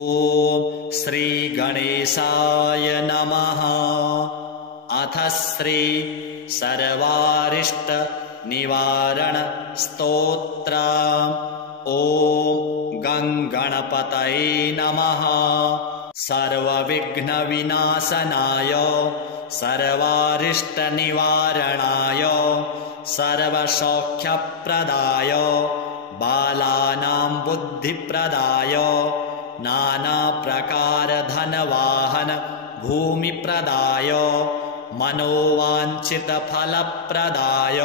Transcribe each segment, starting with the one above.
ॐ श्री गणेशाय नमः। अथ श्री सर्वारिष्ट निवारण स्तोत्र। ॐ गणपतये नमः। सर्वविघ्न विनाशनाय सर्वारिष्ट निवारणाय सर्वसौख्यप्रदाय बालानां बुद्धिप्रदाय नाना प्रकार धनवाहन भूमिप्रदाय मनोवांछित फलप्रदाय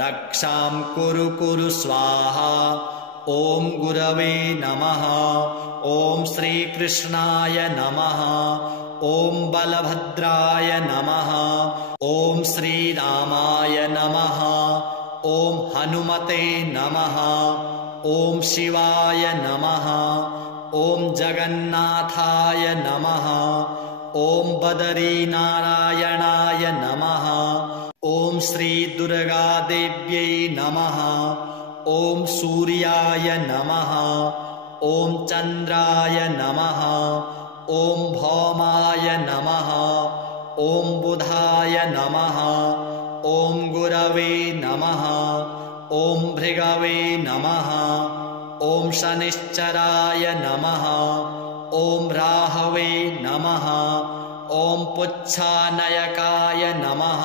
रक्षां कुरु स्वाहा। ॐ गुरवे नमः। ॐ श्रीकृष्णाय नमः। ॐ बलभद्राय नमः। ॐ श्रीरामाय नमः। ॐ हनुमते नमः। ॐ शिवाय नमः। ॐ जगन्नाथाय नमः। ॐ बदरीनारायणाय नमः। ॐ श्रीदुर्गादेव्यै नमः। ॐ सूर्याय नमः। ॐ चन्द्राय नमः। ॐ भौमाय नमः। ॐ बुधाय नमः। ॐ गुरवे नमः। ॐ भृगवे नमः। ॐ शनिश्चराय नमः। ॐ राहवे नमः। ॐ पुच्छानयकाय नमः।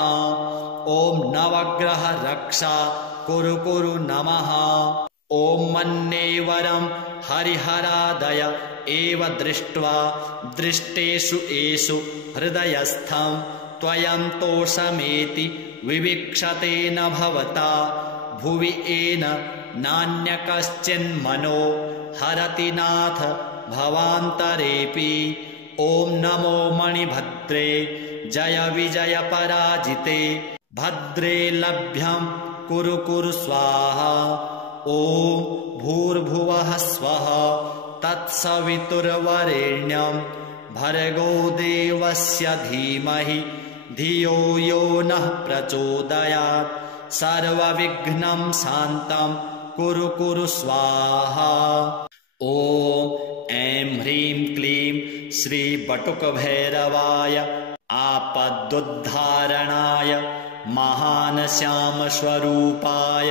ॐ नवग्रह रक्षा कुरु नमः। ॐ मन्येवरं हरिहरादय एव दृष्ट्वा दृष्टेषु एषु हृदयस्थं त्वयन्तोषमेति विवीक्षते न भवता भुवि येन नान्यकश्चिन्मनो हरति नाथ भवान्तरेऽपि। ॐ नमो मणिभद्रे जय विजय पराजिते भद्रे लभ्यं कुरु स्वाहा। ॐ भूर्भुवः स्वः तत्सवितुर्वरेण्यं भर्गो देवस्य धीमहि धियो यो नः प्रचोदयात्। सर्वविघ्नं शान्तं कुरु स्वाहा। ॐ ऐं ह्रीं क्लीं श्रीबटुकभैरवाय आपदुद्धारणाय महानश्यामस्वरूपाय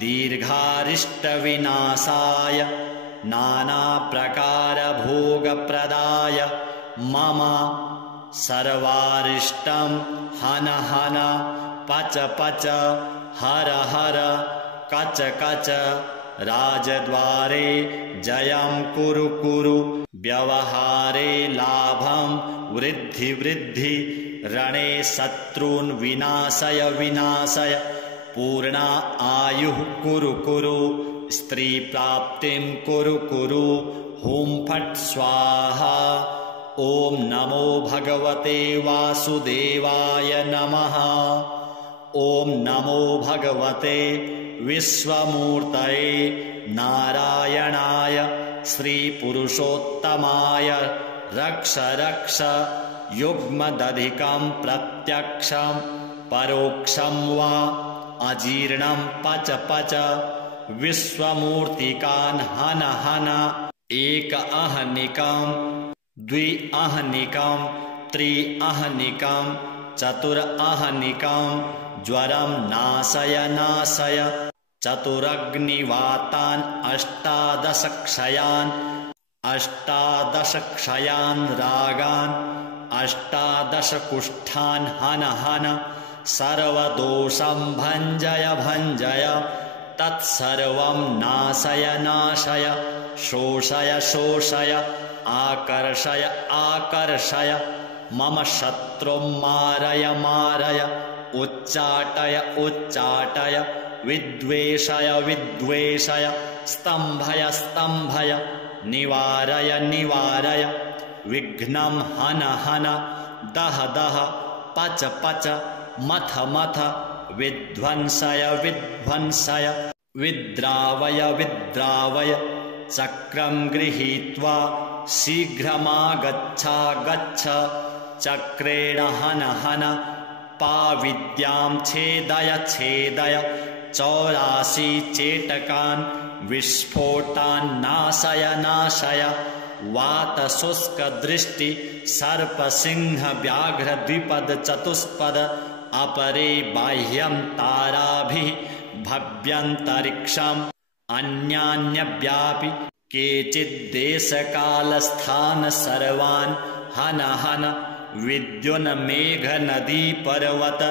दीर्घारिष्टविनाशाय नानाप्रकारभोगप्रदाय मम सर्वारिष्टं हन हन पच पच हर हर कच कच राजद्वारे जयं कुरु व्यवहारे लाभं वृद्धि रणे शत्रून् विनाशय पूर्णा आयुः कुरु स्त्रीप्राप्तिं कुरु हुं फट् स्वाहा। ॐ नमो भगवते वासुदेवाय नमः। ॐ नमो भगवते विश्वमूर्तये नारायणाय श्रीपुरुषोत्तमाय रक्ष युग्मदधिकं प्रत्यक्षं परोक्षं वा अजीर्णं पच विश्वमूर्तिकान् हन हन एक अहनिकं द्वि अहनिकं त्रि अहनिकं चतुर अहनिकं ज्वरं नाशय चतुरग्निवातान् अष्टादश क्षयान् रागान् 18 कुष्ठान् हन सर्वदोषं भञ्जय तत्सर्वं नाशय शोषय आकर्षय मम शत्रुं मारय उच्चाटय विद्वेषय स्तम्भय निवारय विघ्नं हन दह पच मथ विध्वंसय विद्रावय चक्रं गृहीत्वा शीघ्रमागच्छ चक्रेण हन पाविद्यां छेदय 84 चेटकान् विस्फोटान् नाशय वातशुष्कदृष्टि सर्पसिंहव्याघ्रद्विपद चतुष्पद अपरे बाह्यं ताराभिः भव्यन्तरिक्षम् अन्यान्यव्यापि केचिद्देशकालस्थान सर्वान् हन हन विद्युन्मेघनदीपर्वत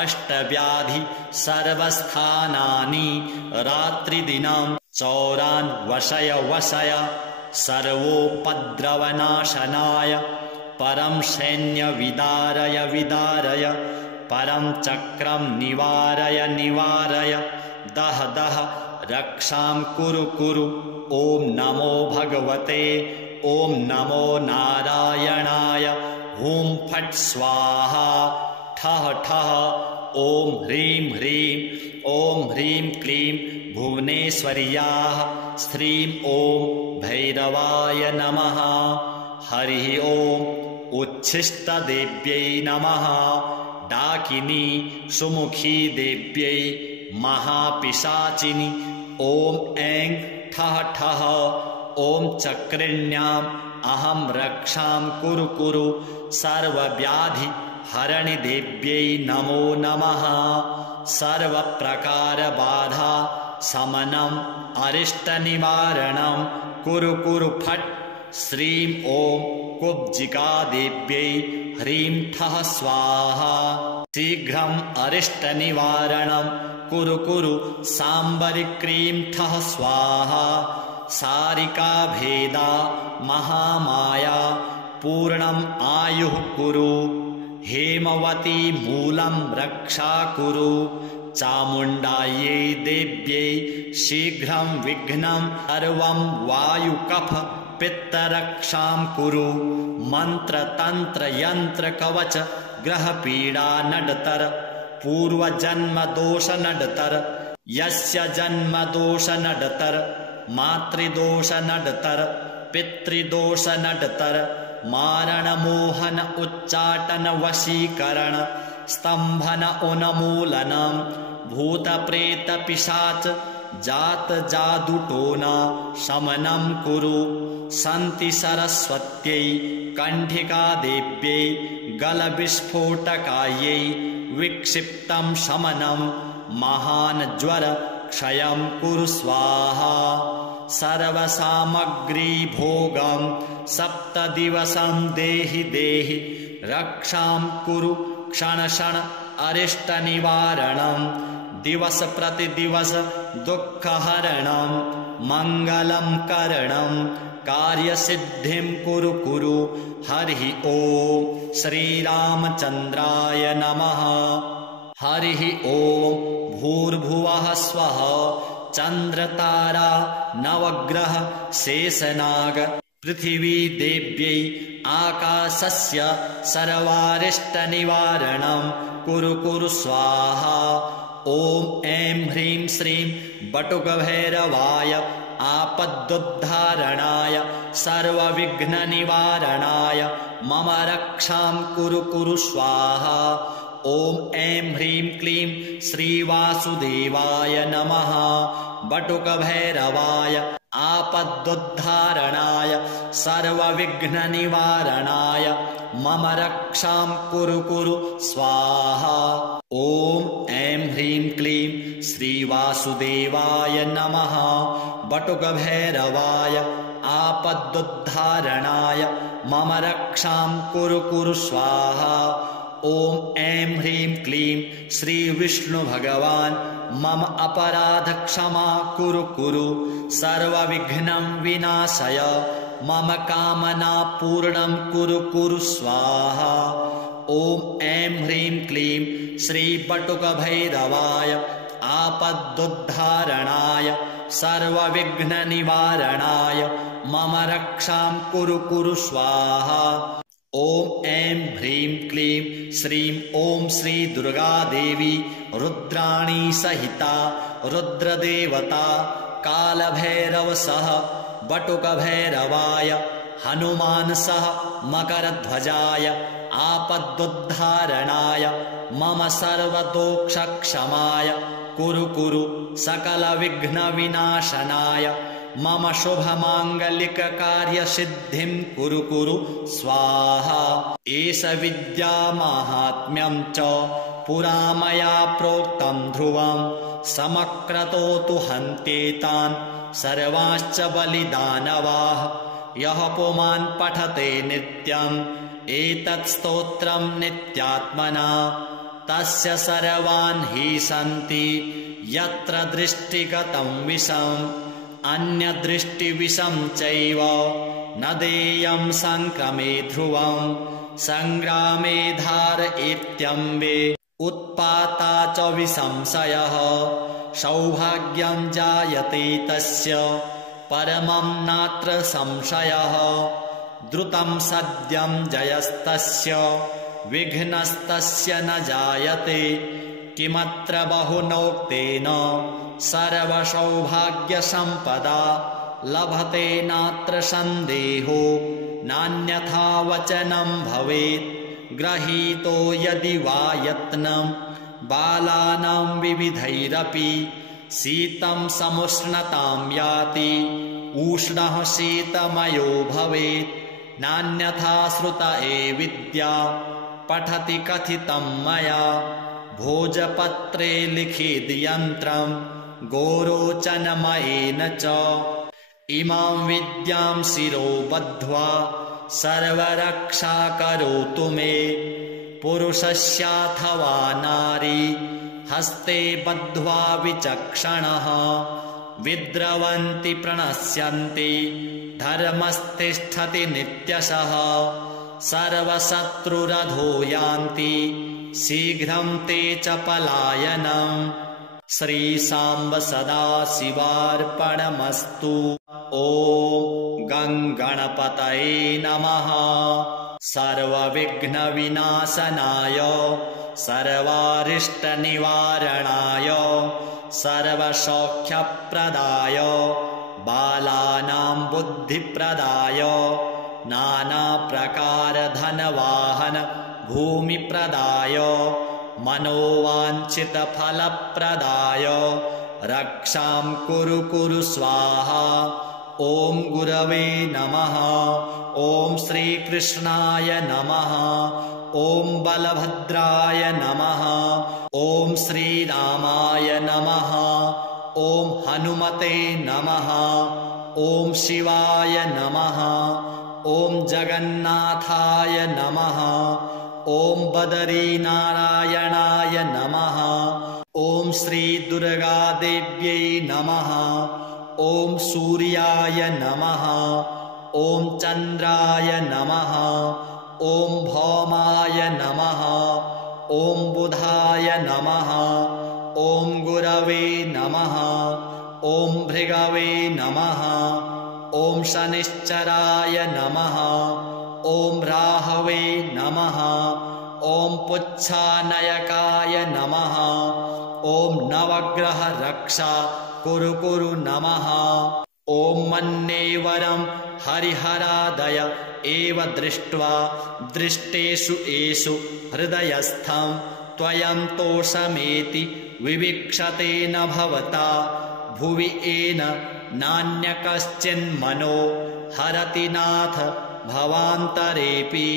अष्टव्याधि सर्वस्थानानि रात्रिदिनं चौरान् वशय वशय सर्वोपद्रवनाशनाय परं सैन्य विदारय विदारय परं चक्रं निवारय निवारय दह दह रक्षां कुरु कुरु। ॐ नमो भगवते ॐ नमो नारायणाय हुं फट् स्वाहा ठः ठः ॐ ह्रीं ह्रीं ॐ ह्रीं क्लीं भुवनेश्वर्याः श्रीं ॐ भैरवाय नमः। हरिः ॐ उच्छिष्टदेव्यै नमः। डाकिनी सुमुखी देव्यै महापिशाचिनी ॐ ऐं ठः ठः ॐ चक्रिण्याम् अहं रक्षां कुरु कुरु। सर्वव्याधि हरणि देव्यै नमो नमः। सर्वप्रकारबाधा शमनम् अरिष्टनिवारणं कुरु कुरु फट्। श्रीं ॐ कुब्जिका देव्यै ह्रीं ठः स्वाहा। शीघ्रम् अरिष्टनिवारणं कुरु कुरु साम्बरि क्रीं ठः स्वाहा। सारिका भेदा महामाया पूर्णम् आयुः कुरु। हेमवती मूलं रक्षा कुरु। चामुण्डायै देव्यै शीघ्रं विघ्नं सर्वं वायुकफ पित्तरक्षां कुरु। मन्त्रतन्त्र यन्त्र कवच ग्रहपीडा नडतर पूर्वजन्मदोष नडतर यस्य जन्मदोष नडतर मातृदोष नडतर पितृदोष नडतर मारणमोहन उच्चाटन वशीकरण स्तंभन उन्मूलनं भूतप्रेत पिशाच जात जादुटोना शमनं कुरु। सन्ति सरस्वत्यै कण्ठिका देव्यै गलविस्फोटकायै विक्षिप्तं शमनं महान् ज्वर क्षयं कुरु स्वाहा। सर्वसामग्री भोगं 7 दिवसं देहि देहि रक्षां कुरु क्षण क्षण अरिष्ट निवारणं दिवस प्रतिदिवस दुःखहरणं मंगलं करणं कार्यसिद्धिं कुरु कुरु। हरिः ॐ श्रीरामचन्द्राय नमः। हरिः ॐ भूर्भुवः स्वः चन्द्रतारा नवग्रह शेषनाग पृथिवी देव्यै आकाशस्य सर्वारिष्टनिवारणं कुरु कुरु स्वाहा। ॐ ऐं ह्रीं श्रीं बटुकभैरवाय आपदुद्धारणाय सर्वविघ्ननिवारणाय मम रक्षां कुरु कुरु स्वाहा। ॐ ऐं ह्रीं क्लीं श्रीवासुदेवाय नमः। बटुकभैरवाय आपदुद्धारणाय सर्वविघ्ननिवारणाय मम रक्षां कुरु कुरु स्वाहा। ॐ ऐं ह्रीं क्लीं श्रीवासुदेवाय नमः। बटुकभैरवाय आपदुद्धारणाय मम रक्षां कुरु कुरु स्वाहा। ॐ ऐं ह्रीं क्लीं श्रीविष्णुभगवान् मम अपराध क्षमा कुरु कुरु। सर्वविघ्नं विनाशय मम कामना पूर्णं कुरु कुरु स्वाहा। ॐ ऐं ह्रीं क्लीं श्रीबटुकभैरवाय आपदुद्धारणाय सर्वविघ्ननिवारणाय मम रक्षां कुरु कुरु स्वाहा। ॐ ऐं ह्रीं क्लीं श्रीं ॐ श्री दुर्गा देवी रुद्राणी सहिता रुद्रदेवता कालभैरव सह बटुकभैरवाय हनुमान सह मकरध्वजाय आपदुद्धारणाय मम सर्वदोषक्षमाय कुरु कुरु सकलविघ्नविनाशनाय मम शुभमाङ्गलिककार्यसिद्धिं कुरु कुरु स्वाहा। एष विद्यामाहात्म्यं च पुरा मया प्रोक्तं ध्रुवं समक्रतो तु हन्त्येतान् सर्वांश्च बलिदानवाः। यः पुमान् पठते नित्यम् एतत् स्तोत्रं नित्यात्मना तस्य सर्वान् हि सन्ति यत्र दृष्टिगतं विषम् अन्यदृष्टिविषं चैव न देयं संक्रमे ध्रुवम् संग्रामे धारयेत्यम्बे उत्पाता च विसंशयः सौभाग्यं जायते तस्य परमं नात्र संशयः द्रुतं सद्यं जयस्तस्य विघ्नस्तस्य न जायते किमत्र बहुनोक्तेन सर्वसौभाग्यसम्पदा लभते नात्र सन्देहो नान्यथा वचनं भवेत् गृहीतो यदि वा यत्नं बालानां विविधैरपि शीतं समुष्णतां याति उष्णः शीतमयो भवेत् नान्यथा श्रुत विद्या पठति कथितं मया भोजपत्रे लिखित यन्त्रं गोरोचनमयेन च इमां विद्यां शिरो बद्ध्वा सर्वरक्षा करोतु मे पुरुषस्याथवा नारी हस्ते बद्ध्वा विचक्षणः विद्रवन्ति प्रणश्यन्ति धर्मस्तिष्ठति नित्यशः सर्वशत्रुरधो यान्ति शीघ्रं ते च पलायनम्। श्रीसाम्ब सदाशिवार्पणमस्तु। ॐ गङ्गणपतये नमः। सर्वविघ्नविनाशनाय सर्वारिष्टनिवारणाय सर्वसौख्यप्रदाय बालानां बुद्धिप्रदाय नानाप्रकारधनवाहन भूमिप्रदाय मनोवाञ्छितफलप्रदाय रक्षां कुरु कुरु स्वाहा। ॐ गुरवे नमः। ॐ श्रीकृष्णाय नमः। ॐ बलभद्राय नमः। ॐ श्रीरामाय नमः। ॐ हनुमते नमः। ॐ शिवाय नमः। ॐ जगन्नाथाय नमः। ॐ बदरीनारायणाय नमः। ॐ श्रीदुर्गादेव्यै नमः। ॐ सूर्याय नमः। ॐ चन्द्राय नमः। ॐ भौमाय नमः। ॐ बुधाय नमः। ॐ गुरवे नमः। ॐ भृगवे नमः। ॐ शनिश्चराय नमः। ॐ राहवे नमः। ॐ पुच्छानयकाय नमः। ॐ नवग्रह रक्षा कुरु कुरु नमः। ॐ मन्येवरं हरिहरादय एव दृष्ट्वा दृष्टेषु एषु हृदयस्थं त्वयन्तोषमेति विवीक्षते न भवता भुवि येन नान्यकश्चिन्मनो हरति नाथ भवान्तरेऽपि।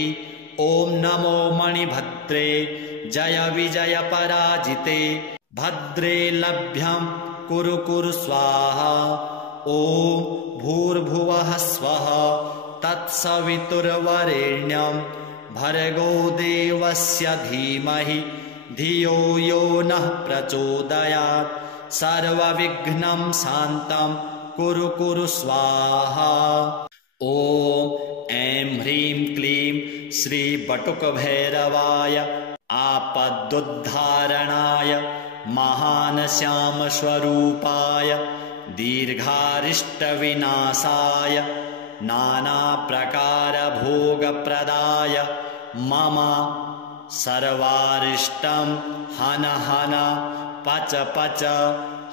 ॐ नमो मणिभद्रे जय विजय पराजिते भद्रे लभ्यं कुरु कुरु स्वाहा। ॐ भूर्भुवः स्वः तत्सवितुर्वरेण्यं भर्गो देवस्य धीमहि धियो यो नः प्रचोदयात्। सर्वविघ्नं शान्तं कुरु कुरु स्वाहा। ॐ ऐं ह्रीं क्लीं श्रीबटुकभैरवाय आपदुद्धारणाय महानश्यामस्वरूपाय दीर्घारिष्टविनाशाय नानाप्रकारभोगप्रदाय मम सर्वारिष्टं हन हन पच पच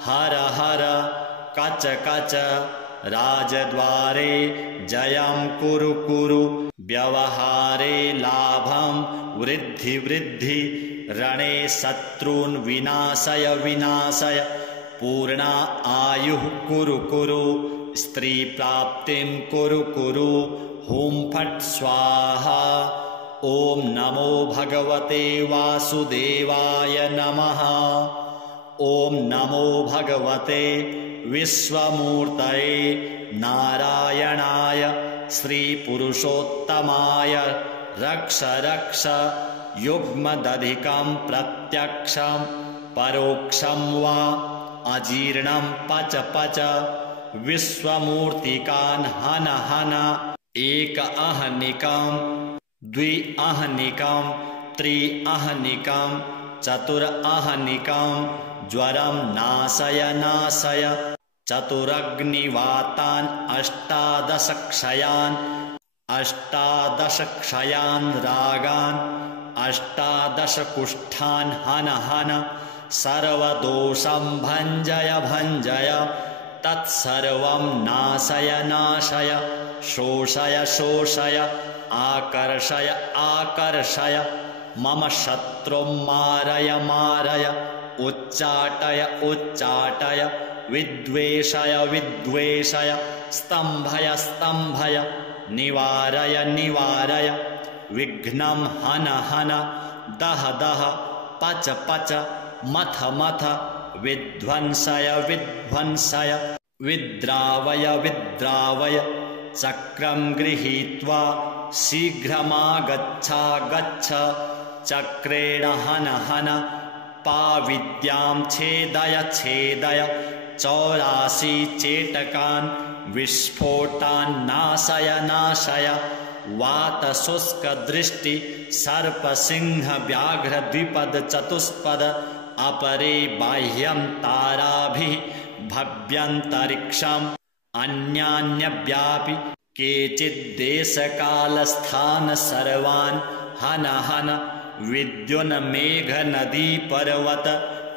हर हर कच कच राजद्वारे जयं कुरु कुरु व्यवहारे लाभं वृद्धि वृद्धि रणे शत्रून् विनाशय विनाशय पूर्णा आयुः कुरु कुरु स्त्रीप्राप्तिं कुरु कुरु हुं फट् स्वाहा। ॐ नमो भगवते वासुदेवाय नमः। ॐ नमो भगवते विश्वमूर्तये नारायणाय श्रीपुरुषोत्तमाय। रक्ष रक्ष युग्मदधिकं प्रत्यक्षं परोक्षं वा अजीर्णं पच पच। विश्वमूर्तिकान् हन हन। एक अहनिकं द्वि अहनिकं त्रि अहनिकं चतुर अहनिकं ज्वरं नाशय नाशय। चतुरग्निवातान् अष्टादश क्षयान् रागान् अष्टादश कुष्ठान् हन हन। सर्वदोषं भञ्जय भञ्जय तत्सर्वं नाशय नाशय। शोषय शोषय आकर्षय आकर्षय। मम शत्रुं मारय मारय उच्चाटय उच्चाटय। विद्वेषय विद्वेषय स्तम्भय स्तम्भय। निवारय निवारय विघ्नं हन हन। दह दह पच पच मथ मथ। विध्वंसय विध्वंसय विद्रावय विद्रावय। चक्रं गृहीत्वा शीघ्रमागच्छागच्छ। चक्रेण हन हन पाविद्यां छेदय छेदय। 84 चेटकान् विस्फोटान् नाशय नाशय। वातशुष्कदृष्टि सर्पसिंह व्याघ्र द्विपद चतुष्पद। अपरे बाह्यं ताराभिः भव्यन्तरिक्षम् अन्यान्यव्यापि। केचिद्देशकालस्थान सर्वान् हन हन। विद्युन्मेघनदी पर्वत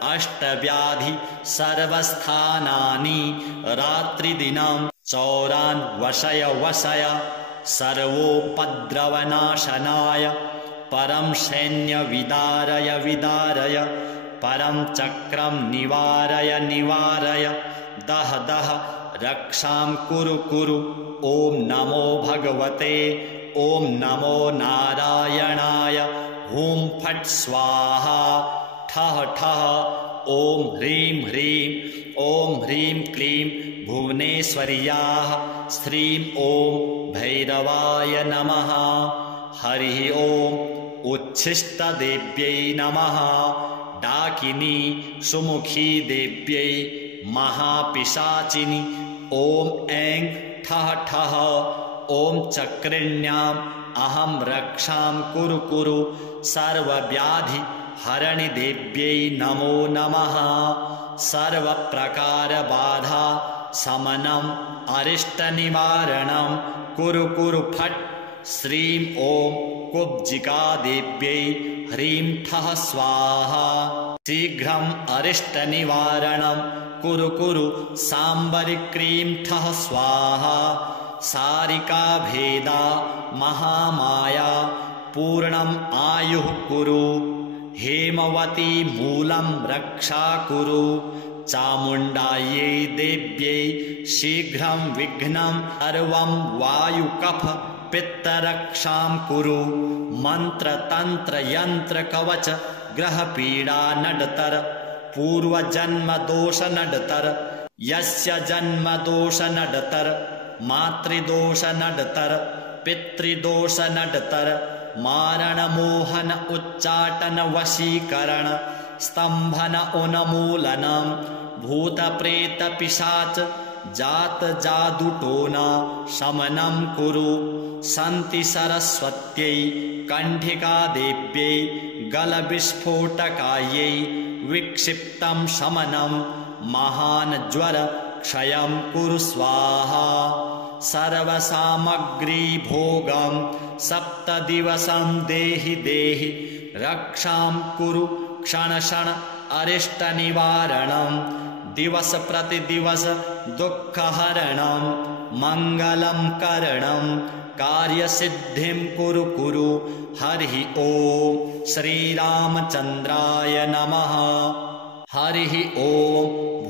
अष्टव्याधि सर्वस्थानानि। रात्रिदिनं चौरान् वशय वशय। सर्वोपद्रवनाशनाय परं सैन्य विदारय विदारय। परं चक्रं निवारय निवारय। दह दह रक्षां कुरु कुरु। ॐ नमो भगवते ॐ नमो नारायणाय। हुं फट् स्वाहा। ठः ठः ॐ ह्रीं ह्रीं ॐ ह्रीं क्लीं भुवनेश्वर्याः। श्रीं ॐ भैरवाय नमः। हरिः ॐ उच्छिष्टदेव्यै नमः। डाकिनी सुमुखी देव्यै महापिशाचिनि। ॐ ऐं ठः ठः ॐ चक्रिण्याम् अहं रक्षां कुरु कुरु। सर्वव्याधि हरणि देव्यै नमो नमः। सर्वप्रकारबाधा शमनम् अरिष्टनिवारणं कुरु कुरु फट्। श्रीं ॐ कुब्जिका देव्यै ह्रीं ठः स्वाहा। शीघ्रम् अरिष्टनिवारणं कुरु कुरु साम्बरि क्रीं ठः स्वाहा। सारिका भेदा महामाया पूर्णम् आयुः कुरु। हेमवती मूलं रक्षा कुरु। चामुण्डायै देव्यै शीघ्रं विघ्नं सर्वं वायुकफ पित्तरक्षां कुरु। मन्त्रतन्त्र यन्त्र कवच ग्रहपीडा नडतर। पूर्वजन्मदोष नडतर। यस्य जन्मदोष नडतर। मातृदोष नडतर। पितृदोष नडतर। मारणमोहन उच्चाटन वशीकरण स्तम्भन उन्मूलनं। भूतप्रेतपिशाच जात जादुटोना शमनं कुरु। सन्ति सरस्वत्यै कण्ठिका देव्यै गलविस्फोटकायै विक्षिप्तं शमनं। महान् ज्वर क्षयं कुरु स्वाहा। सर्वसामग्री भोगं 7 दिवसं देहि देहि। रक्षां कुरु क्षण क्षण अरिष्टनिवारणं। दिवस प्रतिदिवस दुःखहरणं। मङ्गलं करणं कार्यसिद्धिं कुरु कुरु। हरिः ॐ श्रीरामचन्द्राय नमः। हरिः ॐ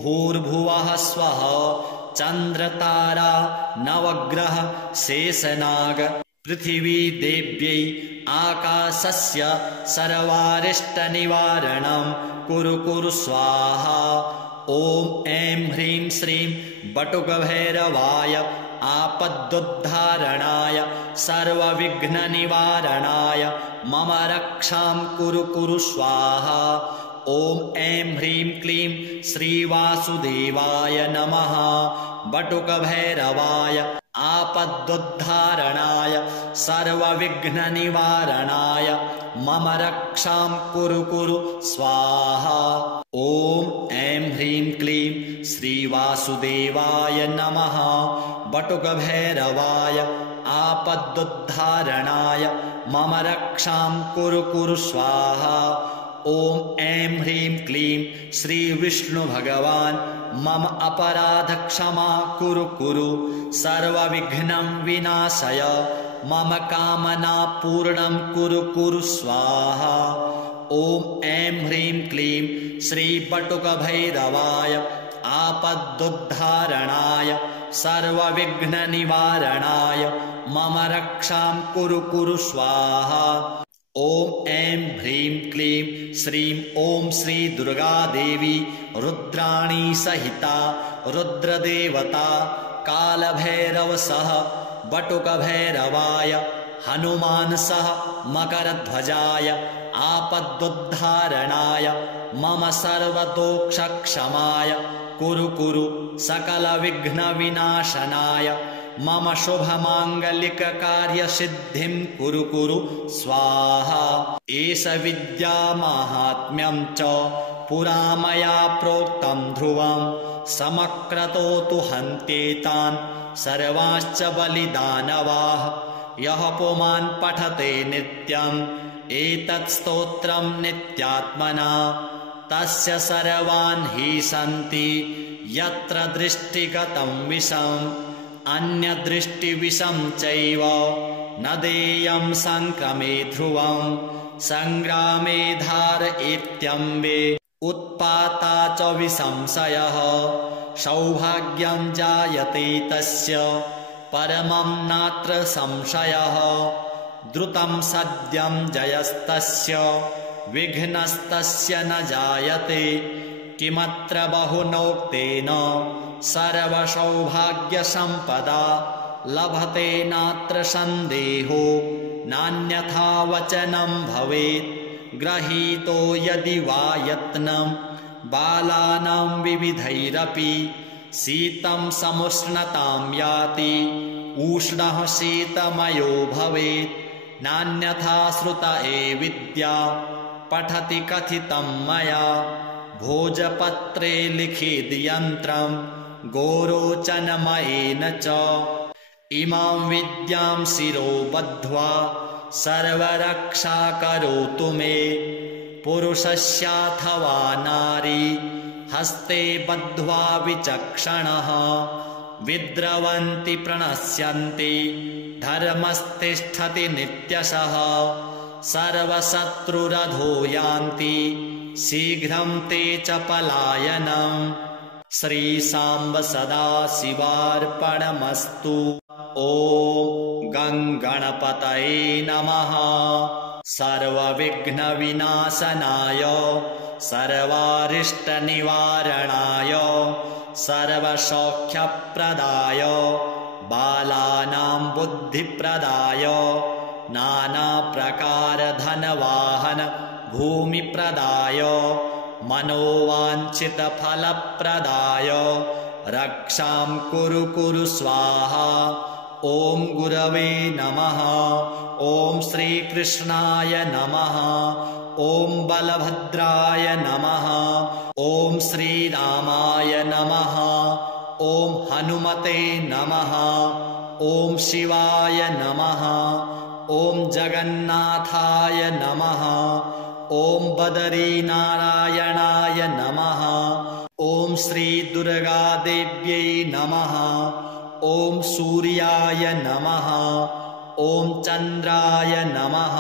भूर्भुवः स्वः चन्द्रतारा नवग्रह शेषनाग पृथिवी देव्यै आकाशस्य सर्वारिष्टनिवारणं कुरु कुरु स्वाहा। ॐ ऐं ह्रीं श्रीं बटुकभैरवाय आपदुद्धारणाय सर्वविघ्ननिवारणाय मम रक्षां कुरु कुरु स्वाहा। ॐ ऐं ह्रीं क्लीं श्रीवासुदेवाय नमः। बटुकभैरवाय आपदुद्धारणाय सर्वविघ्ननिवारणाय मम रक्षां कुरु कुरु स्वाहा। ॐ ऐं ह्रीं क्लीं श्रीवासुदेवाय नमः। बटुकभैरवाय आपदुद्धारणाय मम रक्षां कुरु कुरु स्वाहा। ॐ ऐं ह्रीं क्लीं श्रीविष्णुभगवान् मम अपराधक्षमा कुरु कुरु सर्वविघ्नं विनाशय मम कामना पूर्णं कुरु कुरु स्वाहा। ॐ ऐं ह्रीं क्लीं श्रीबटुकभैरवाय आपदुद्धारणाय सर्वविघ्ननिवारणाय मम रक्षां कुरु कुरु स्वाहा। ॐ ऐं ह्रीं क्लीं श्रीं ॐ श्री दुर्गादेवी रुद्राणी सहिता रुद्रदेवता कालभैरव सह बटुकभैरवाय हनुमान सह मकरध्वजाय आपदुद्धारणाय मम सर्वदोषक्षमाय कुरु कुरु सकलविघ्नविनाशनाय मम शुभमाङ्गलिककार्यसिद्धिं कुरु कुरु स्वाहा। एष विद्यामाहात्म्यं च पुरा मया प्रोक्तं ध्रुवं समक्रतोतु हन्त्येतान् सर्वांश्च बलिदानवाः। यः पुमान् पठते नित्यम् एतत् स्तोत्रं नित्यात्मना तस्य सर्वान् हि सन्ति यत्र दृष्टिगतं विषम् अन्यदृष्टिविषं चैव न देयं संक्रमे ध्रुवं संग्रामे धारयेत्यम्बे उत्पाता च विसंशयः। सौभाग्यं जायते तस्य परमं नात्र संशयः। द्रुतं सद्यं जयस्तस्य विघ्नस्तस्य न जायते। किमत्र बहुनोक्तेन सर्वसौभाग्यसम्पदा लभते नात्र सन्देहो नान्यथा वचनं भवेत्। गृहीतो यदि वा यत्नं बालानां विविधैरपि शीतं समुष्णतां याति उष्णः शीतमयो भवेत्। नान्यथा श्रुत विद्या पठति कथितं मया भोजपत्रे लिखित यन्त्रं गोरोचनमयेन च। इमां विद्यां शिरो बद्ध्वा सर्वरक्षा करोतु मे पुरुषस्याथवा नारी हस्ते बद्ध्वा विचक्षणः। विद्रवन्ति प्रणश्यन्ति धर्मस्तिष्ठति नित्यशः। सर्वशत्रुरधो यान्ति शीघ्रं ते च पलायनम्। श्रीसाम्ब सदाशिवार्पणमस्तु। ॐ गङ्गणपतये नमः। सर्वविघ्नविनाशनाय सर्वारिष्टनिवारणाय सर्वसौख्यप्रदाय बालानां बुद्धिप्रदाय नानाप्रकारधनवाहन भूमिप्रदाय मनोवाञ्छितफलप्रदाय रक्षां कुरु कुरु स्वाहा। ॐ गुरवे नमः। ॐ श्रीकृष्णाय नमः। ॐ बलभद्राय नमः। ॐ श्रीरामाय नमः। ॐ हनुमते नमः। ॐ शिवाय नमः। ॐ जगन्नाथाय नमः। ॐ बदरीनारायणाय नमः। ॐ श्रीदुर्गादेव्यै नमः। ॐ सूर्याय नमः। ॐ चन्द्राय नमः।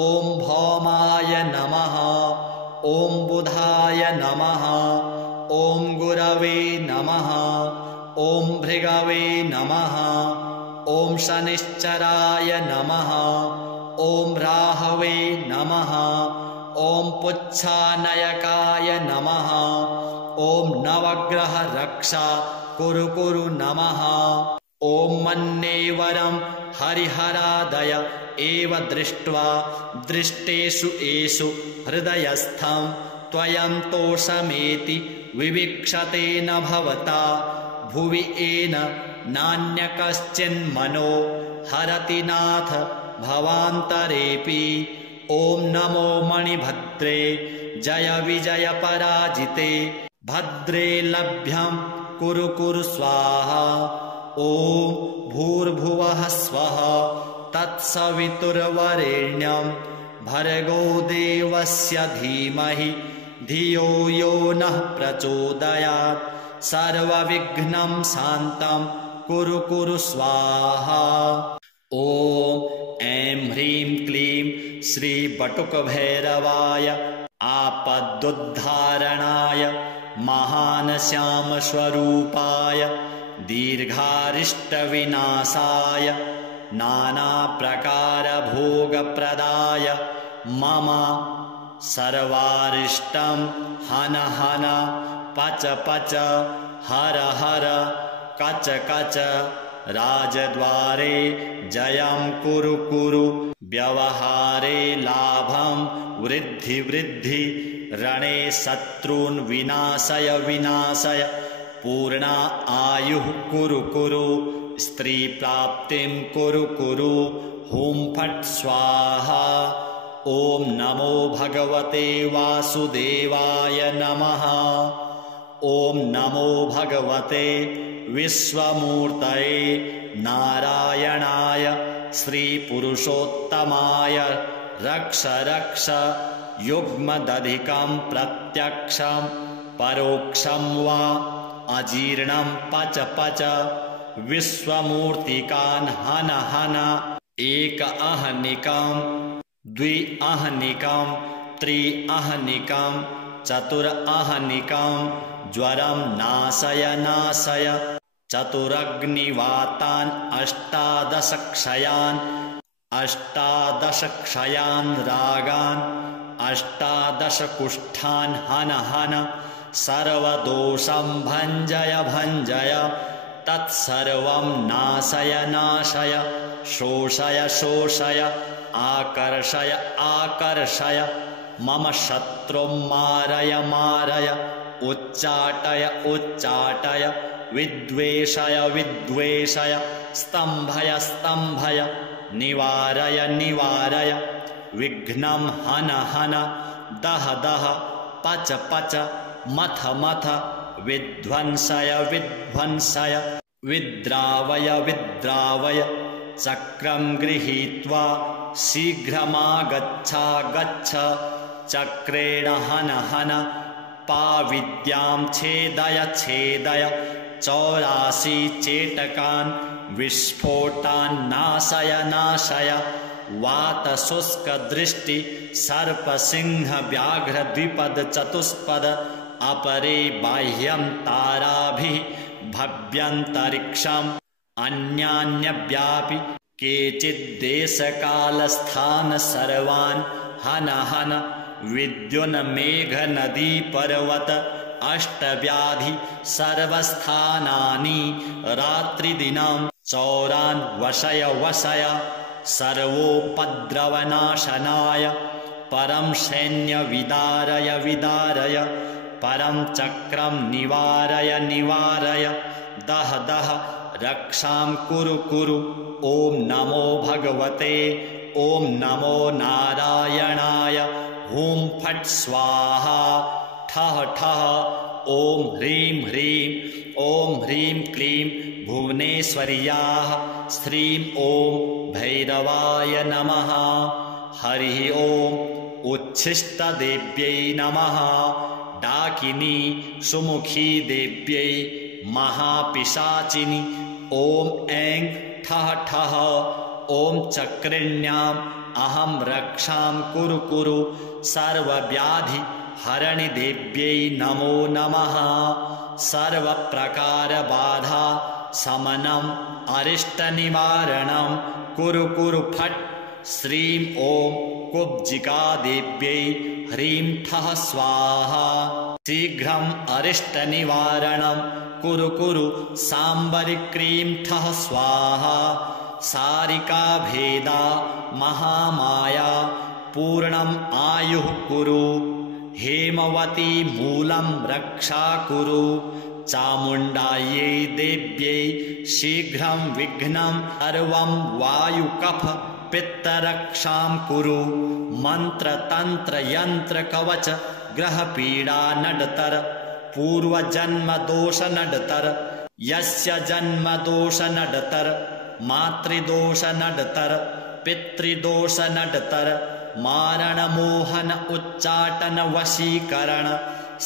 ॐ भौमाय नमः। ॐ बुधाय नमः। ॐ गुरवे नमः। ॐ भृगवे नमः। ॐ शनिश्चराय नमः। ॐ राहवे नमः। ॐ पुच्छानयकाय नमः। ॐ नवग्रह रक्षा कुरु कुरु नमः। ॐ मन्येवरं हरिहरादय एव दृष्ट्वा दृष्टेषु एषु हृदयस्थं त्वयन्तोषमेति विवीक्षते न भवता भुवि येन नान्यकश्चिन्मनो हरति नाथ भवान्तरेऽपि। ॐ नमो मणिभद्रे जय विजय पराजिते भद्रे लभ्यं कुरु कुरु स्वाहा। ॐ भूर्भुवः स्वः तत्सवितुर्वरेण्यं भर्गो देवस्य धीमहि धियो यो नः प्रचोदयात्। सर्वविघ्नं शान्तं कुरु कुरु स्वाहा। ॐ ऐं ह्रीं क्लीं श्रीबटुकभैरवाय आपदुद्धारणाय महानश्यामस्वरूपाय दीर्घारिष्टविनाशाय नानाप्रकारभोगप्रदाय मम सर्वारिष्टं हन हन पच पच हर हर कच कच राजद्वारे जयं कुरु कुरु व्यवहारे लाभं वृद्धि वृद्धि रणे शत्रून् विनाशय विनाशय पूर्णा आयुः कुरु कुरु स्त्रीप्राप्तिं कुरु कुरु हुं फट् स्वाहा। ॐ नमो भगवते वासुदेवाय नमः। ॐ नमो भगवते विश्वमूर्तये नारायणाय श्रीपुरुषोत्तमाय रक्ष रक्ष युग्मदधिकं प्रत्यक्षं परोक्षं वा अजीर्णं पच पच विश्वमूर्तिकान् हन हन एक अहनिकं द्वि अहनिकं त्रि अहनिकं चतुर अहनिकं ज्वरं नाशय नाशय चतुरग्निवातान् अष्टादश क्षयान् रागान् अष्टादश कुष्ठान् हन हन सर्वदोषं भञ्जय भञ्जय तत्सर्वं नाशय नाशय शोषय शोषय आकर्षय आकर्षय मम शत्रुं मारय मारय उच्चाटय उच्चाटय विद्वेषय विद्वेषय स्तम्भय स्तम्भय निवारय निवारय विघ्नं हन हन दह दह पच पच मथ मथ विध्वंसय विध्वंसय विद्रावय विद्रावय चक्रं गृहीत्वा शीघ्रमागच्छागच्छ चक्रेण हन हन पाविद्यां छेदय छेदय 84 चेटकान् विस्फोटान् नाशय नाशय वातशुष्कदृष्टि सर्पसिंह व्याघ्र द्विपद चतुष्पद अपरे बाह्यं ताराभिः भव्यन्तरिक्षम् अन्यान्यव्यापि केचिद्देशकालस्थान सर्वान् हन हन विद्युन्मेघनदी पर्वत अष्टव्याधि सर्वस्थानानि रात्रिदिनां चौरान् वशय वशय सर्वोपद्रवनाशनाय परं सैन्य विदारय विदारय परं चक्रं निवारय निवारय दह दह रक्षां कुरु कुरु। ॐ नमो भगवते ॐ नमो नारायणाय हुं फट् स्वाहा ठः ठः ॐ ह्रीं ह्रीं ॐ ह्रीं क्लीं भुवनेश्वर्याः श्रीं ॐ भैरवाय नमः। हरिः ॐ उच्छिष्टदेव्यै नमः। डाकिनी सुमुखी देव्यै महापिशाचिनि ॐ ऐं ठः ठः ॐ चक्रिण्याम् अहं रक्षां कुरु कुरु सर्वव्याधि हरणि देव्यै नमो नमः। सर्वप्रकारबाधा शमनम् अरिष्टनिवारणं कुरु कुरु फट् श्रीं ॐ कुब्जिकादेव्यै ह्रीं ठः स्वाहा शीघ्रम् अरिष्टनिवारणं कुरु कुरु साम्बरि क्रीं ठः स्वाहा सारिका भेदा महामाया पूर्णम् आयुः कुरु हेमवती मूलं रक्षा कुरु चामुण्डायै देव्यै शीघ्रं विघ्नं सर्वं वायुकफ पित्तरक्षां कुरु मन्त्रतन्त्रयन्त्रकवच ग्रहपीडा नडतर पूर्वजन्मदोष नडतर यस्य जन्मदोष नडतर मातृदोष नडतर पितृदोष नडतर मारणमोहन उच्चाटन वशीकरण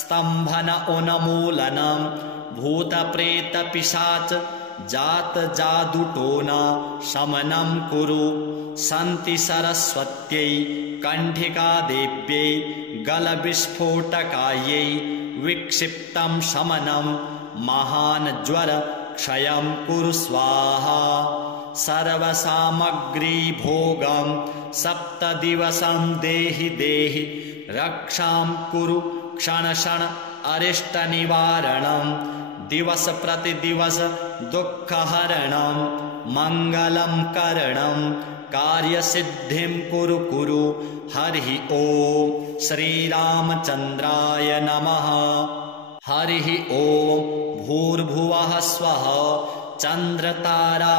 स्तंभन उन्मूलनं भूतप्रेत पिशाच जात जादुटोन शमनं कुरु सन्ति सरस्वत्यै कण्ठिकादेव्यै गलविस्फोटकायै विक्षिप्तं शमनं महान् ज्वर क्षयं कुरु स्वाहा सर्वसामग्री भोगं 7 दिवसं देहि देहि रक्षां कुरु क्षण क्षण अरिष्टनिवारणं दिवस प्रतिदिवस दुःखहरणं मङ्गलं करणं कार्यसिद्धिं कुरु कुरु हरिः ॐ श्रीरामचन्द्राय नमः हरिः ॐ भूर्भुवः स्वः चन्द्रतारा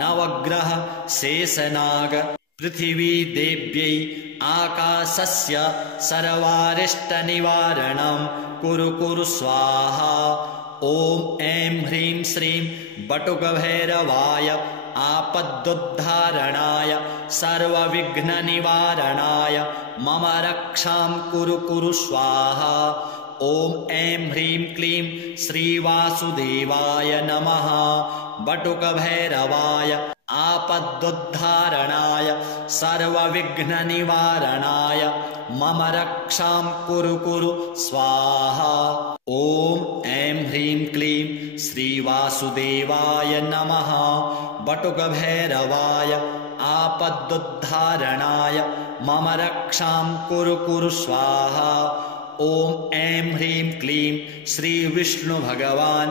नवग्रह शेषनाग पृथिवी देव्यै आकाशस्य सर्वारिष्टनिवारणं कुरु कुरु स्वाहा ॐ ऐं ह्रीं श्रीं बटुकभैरवाय आपदुद्धारणाय सर्वविघ्ननिवारणाय मम रक्षां कुरु कुरु स्वाहा ॐ ऐं ह्रीं क्लीं श्रीवासुदेवाय नमः बटुकभैरवाय आपदुद्धारणाय सर्वविघ्ननिवारणाय मम रक्षां कुरु कुरु स्वाहा ॐ ऐं ह्रीं क्लीं श्रीवासुदेवाय नमः बटुकभैरवाय आपदुद्धारणाय मम रक्षां कुरु कुरु स्वाहा ॐ ऐं ह्रीं क्लीं श्रीविष्णुभगवान्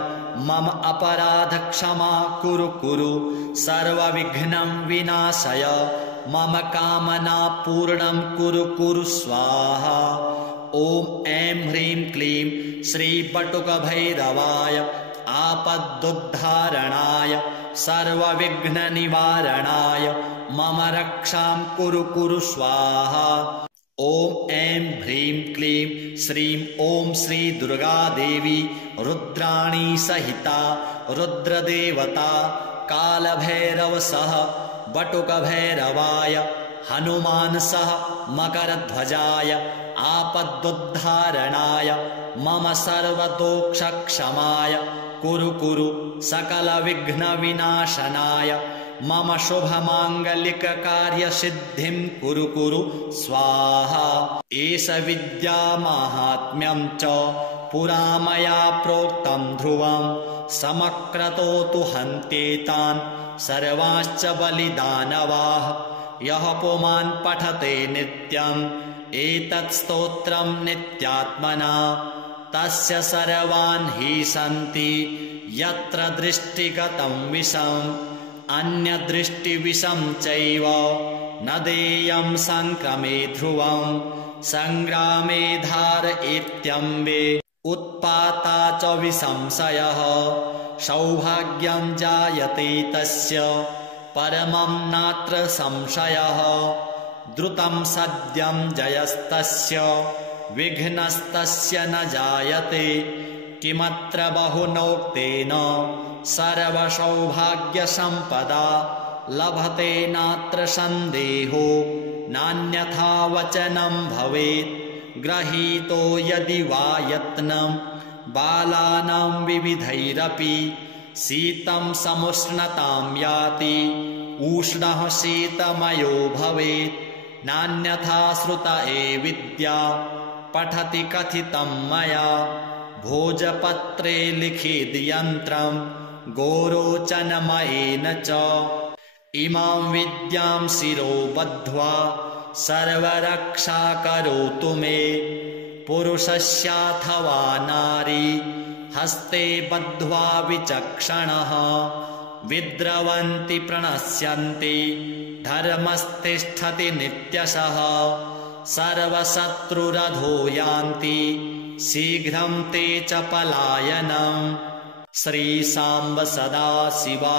मम अपराधक्षमा कुरु कुरु सर्वविघ्नं विनाशय मम कामना पूर्णं कुरु कुरु स्वाहा ॐ ऐं ह्रीं क्लीं श्रीबटुकभैरवाय आपदुद्धारणाय सर्वविघ्ननिवारणाय मम रक्षां कुरु कुरु स्वाहा ॐ ऐं ह्रीं क्लीं श्रीं ॐ श्री दुर्गादेवी रुद्राणी सहिता रुद्रदेवता कालभैरव सह बटुकभैरवाय हनुमान सह मकरध्वजाय आपदुद्धारणाय मम सर्वदोषक्षमाय कुरु कुरु सकलविघ्नविनाशनाय मम शुभमाङ्गलिककार्यसिद्धिं कुरु कुरु स्वाहा एष विद्यामाहात्म्यं च पुरा मया प्रोक्तं ध्रुवं समक्रतोतु हन्त्येतान् सर्वांश्च बलिदानवाः यः पुमान् पठते नित्यम् एतत् स्तोत्रं नित्यात्मना तस्य सर्वान् हि सन्ति यत्र दृष्टिगतं विषम् अन्यदृष्टिविषं चैव न देयं संक्रमे ध्रुवं संग्रामे धारयेत्यम्बे उत्पाता च विसंशयः सौभाग्यं जायते तस्य परमं नात्र संशयः द्रुतं सद्यं जयस्तस्य विघ्नस्तस्य न जायते किमत्र बहुनोक्तेन सर्वसौभाग्यसम्पदा लभते नात्र सन्देहो नान्यथा वचनं भवेत् गृहीतो यदि वा यत्नं बालानां विविधैरपि शीतं समुष्णतां याति उष्णः शीतमयो भवेत् नान्यथा श्रुता विद्या पठति कथितं मया भोजपत्रे लिखिद्यन्त्रं गोरोचनमयेन च इमां विद्यां शिरो बद्ध्वा सर्वरक्षा करोतु मे पुरुषस्याथवा नारी हस्ते बद्ध्वा विचक्षणः विद्रवन्ति प्रणश्यन्ति धर्मस्तिष्ठति नित्यशः सर्वशत्रुरधो यान्ति शीघ्रं ते च पलायनम्। श्रीसाम्ब सदाशिवार्पणमस्तु।